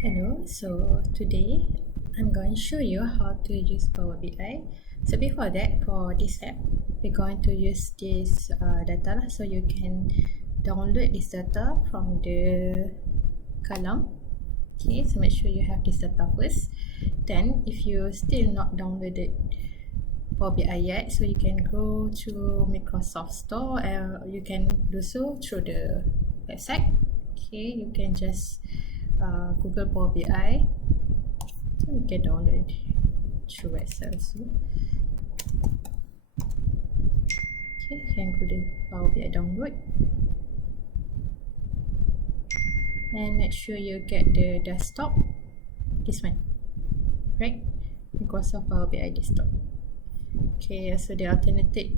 Hello, so today I'm going to show you how to use Power BI. So before that, for this step, we're going to use this data so you can download this data from the column. Okay, so make sure you have this data first. Then if you still not downloaded Power BI yet, so you can go to Microsoft Store, you can do so through the website. Okay, you can just Google Power BI, so you can download it through Excel. So okay, you can go to Power BI download and make sure you get the desktop, this one, right? Microsoft Power BI desktop. Okay, so the alternative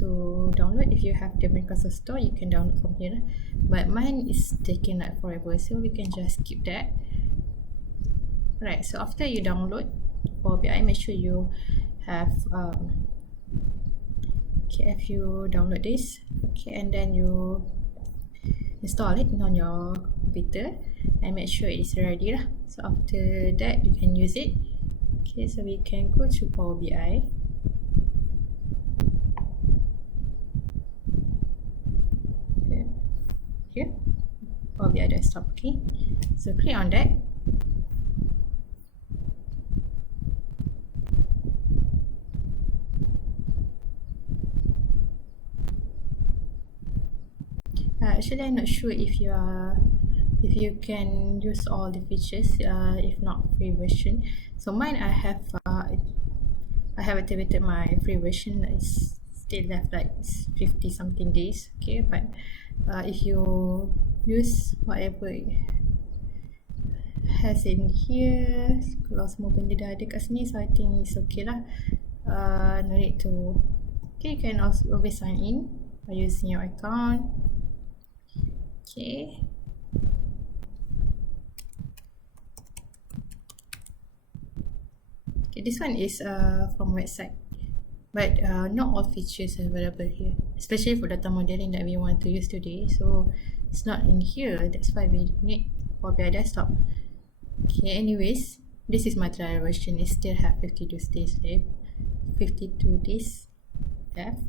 to download, if you have the Microsoft Store, you can download from here, but mine is taking like forever, so we can just skip that. Right, so after you download Power BI, make sure you have okay, if you download this, okay, and then you install it on your computer and make sure it is ready lah. So after that you can use it. Okay, so we can go to Power BI. Okay, here Power BI desktop. Okay, so click on that. Actually, I'm not sure if you can use all the features, if not free version. So mine, I have activated my free version. It's still left like 50 something days. Okay, but if you use whatever it has in here, kalau semua benda dah ada kat sini, so I think it's okay lah. No need to. Okay, you can also always sign in by using your account. Okay, this one is from website, but not all features are available here, especially for data modeling that we want to use today. So it's not in here, that's why we need Power BI desktop. Okay, anyways, this is my trial version. It still have 52 days left, 52 days left.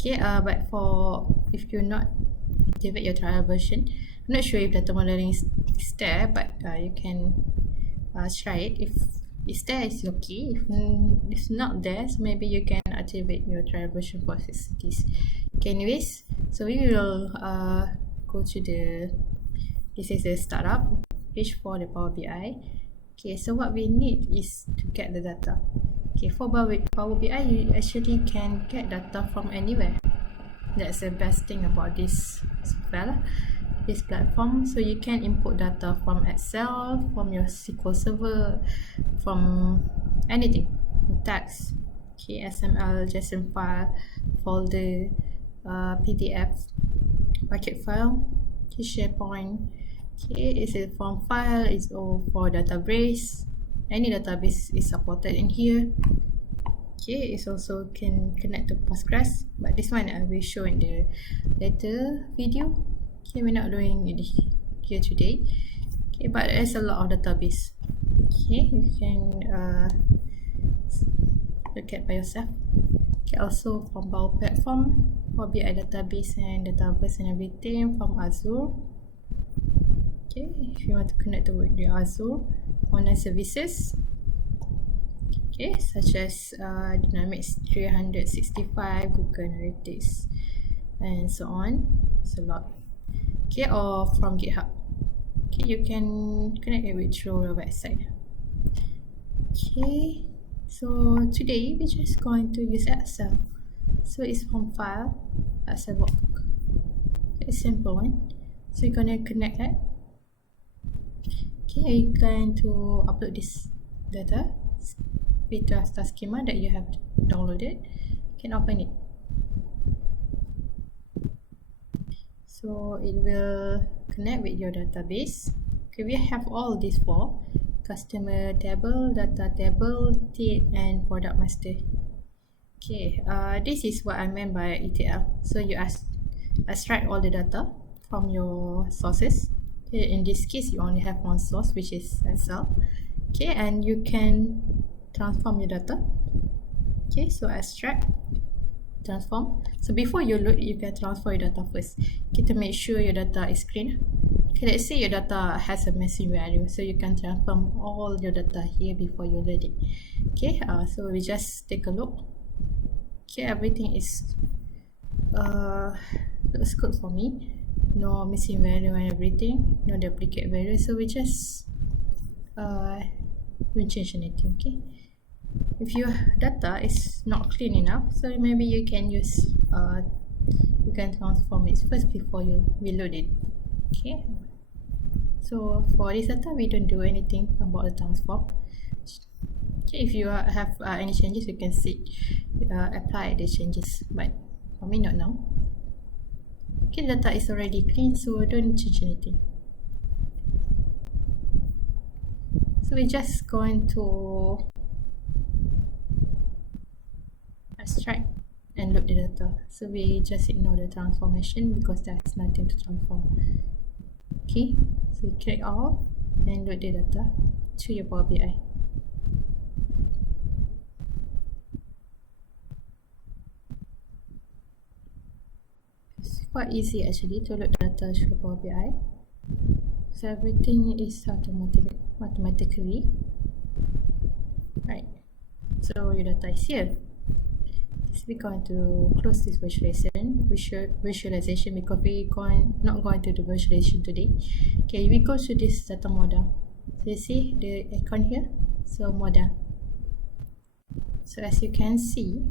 Okay, but for if you're not activate your trial version, I'm not sure if data modeling is there, but you can try it. If it's there, it's okay. If it's not there, so maybe you can activate your trial version for 60 days. Okay, anyways, so we will go to this is the startup page for the Power BI. Okay, so what we need is to get the data. Okay, for Power BI, you actually can get data from anywhere. That's the best thing about this software, this platform. So you can input data from Excel, from your SQL Server, from anything, text, okay, XML, JSON file, folder, PDF, bucket file, okay, SharePoint. Okay, is it from file? Is all for database. Any database is supported in here. Okay, it also can connect to Postgres, but this one I will show in the later video. Okay, we're not doing it here today. Okay, but there's a lot of database. Okay, you can look at by yourself. Okay, also from Power Platform, Power BI database and database and everything from Azure. Okay, if you want to connect to the Azure online services. Okay, such as Dynamics 365, Google Analytics, and so on. It's a lot. Okay, or from GitHub. Okay, you can connect it with through the website. Okay, so today we're just going to use Excel. So it's from file, Excel workbook. It's simple one. So you're gonna connect that. Okay, you're going to upload this data with the star schema that you have downloaded. You can open it. So it will connect with your database. Okay, we have all these four: customer table, data table, date, and product master. Okay, this is what I meant by ETL. So you extract all the data from your sources. In this case, you only have one source, which is Excel. Okay, and you can transform your data. Okay, so extract, transform. So before you load, you can transfer your data first. Okay, to make sure your data is clean. Okay, let's say your data has a missing value, so you can transform all your data here before you load it. Okay, so we just take a look. Okay, everything is looks good for me. No missing value and everything, no duplicate value. So we just don't change anything. Okay, if your data is not clean enough, so maybe you can use you can transform it first before you reload it. Okay, so for this data we don't do anything about the transform. Okay, if you have any changes, you can see apply the changes, but for me not now. Okay, data is already clean, so don't change anything. So we're just going to extract and load the data. So we just ignore the transformation because there's nothing to transform. Okay, so you click off and load the data to your Power BI. It's quite easy actually to load data to Power BI. So everything is automatically. Right. So your data is here. So we're going to close this visualization because we're not going to do visualization today. Okay, we go to this data model. So you see the icon here. So model. So as you can see,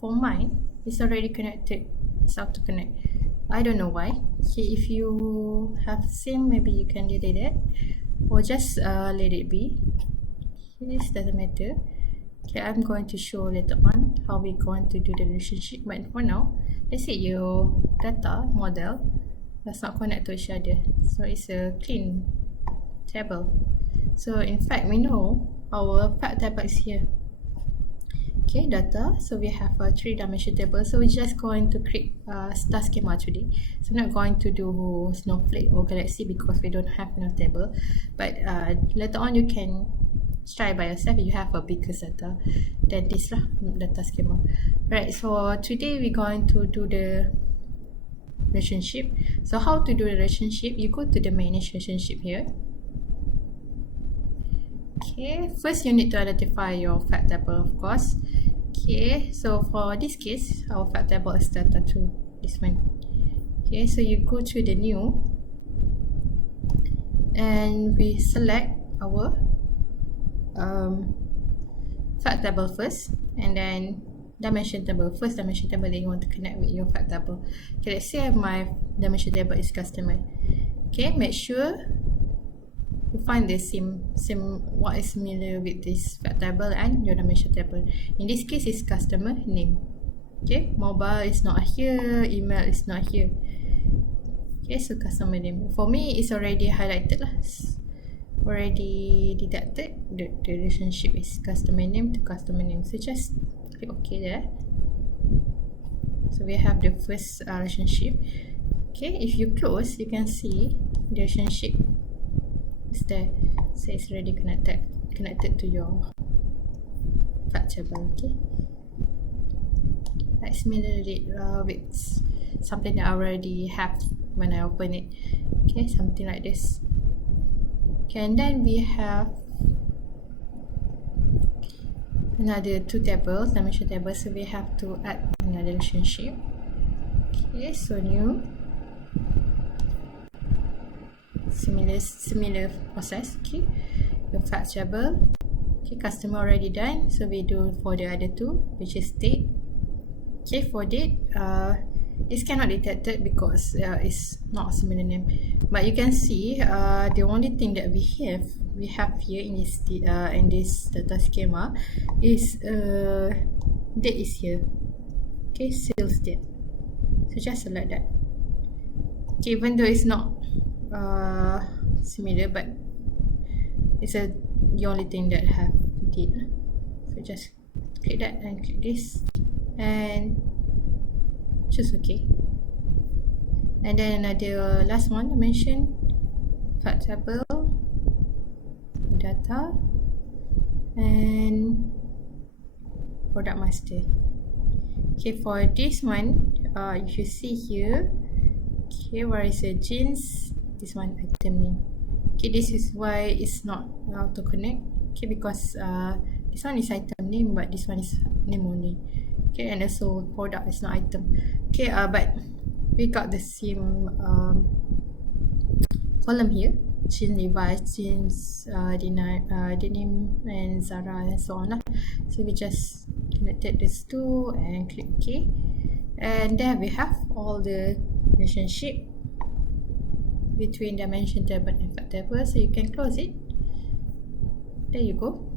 for mine, it's already connected. It's auto connect. I don't know why. Okay, if you have same, maybe you can delete it or just let it be. This doesn't matter. Okay, I'm going to show later on how we're going to do the relationship, but for now, let's say your data model does not connect to each other, so it's a clean table. So in fact, we know our fact table is here. Okay, data, so we have a 3-dimensional table, so we're just going to create a star schema today. So I'm not going to do snowflake or galaxy because we don't have enough table, but later on you can try by yourself if you have a bigger data than this lah, data schema. Right, so today we're going to do the relationship. So how to do the relationship? You go to the manage relationship here. Okay, first you need to identify your fact table, of course. Okay, so for this case, our fact table is data 2, this one. Okay, so you go to the new and we select our fact table first, and then dimension table. First dimension table that you want to connect with your fact table. Okay, let's say my dimension table is customer. Okay, make sure you find the same what is similar with this fact table and your dimension table. In this case, it's customer name. Okay, mobile is not here, email is not here. Okay, so customer name. For me, it's already highlighted lah. Already detected. The relationship is customer name to customer name. So just click OK there. So we have the first relationship. Okay, if you close, you can see the relationship is there. So it's already connected to your fact table. Okay, like similarly with something that I already have when I open it. Okay, something like this. Okay, and then we have another 2 tables, dimension tables, so we have to add another relationship. Okay, so new, similar process. Okay, your fact table. Okay, customer already done, so we do for the other 2, which is date. Okay, for date, it's cannot detected because it's not a similar name, but you can see the only thing that we have here in this data schema is date is here. Okay, sales date. So just select that. Okay, even though it's not similar, but it's the only thing that have date. So just click that and click this and choose OK. And then the last one I mentioned, fact table, data, and product master. Okay, for this one, if you see here, okay, where is the jeans? This one item name. Okay, this is why it's not auto connect. Okay, because this one is item name, but this one is name only. Okay, and also product is not item. Okay, but we got the same column here. Jeans, Levi's, jeans, denim, and Zara, and so on. So we just connected these two and click OK. And there we have all the relationship between dimension table and fact table. So you can close it. There you go.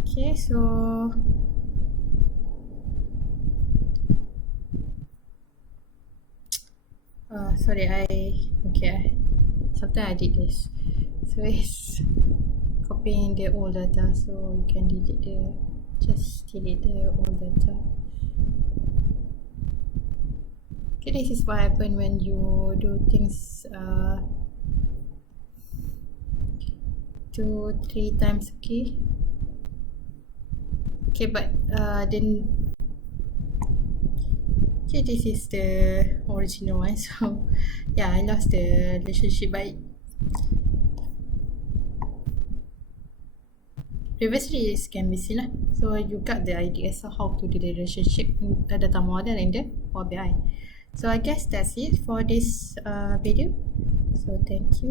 Okay, so sorry, sometimes I did this. So it's copying the old data, so you can just delete the old data. Okay, this is what happens when you do things 2-3 times. Okay, but then okay, this is the original one. So yeah, I lost the relationship, but previously it can be seen. So you got the idea of how to do the relationship in the data model in the Power BI. So I guess that's it for this video. So thank you.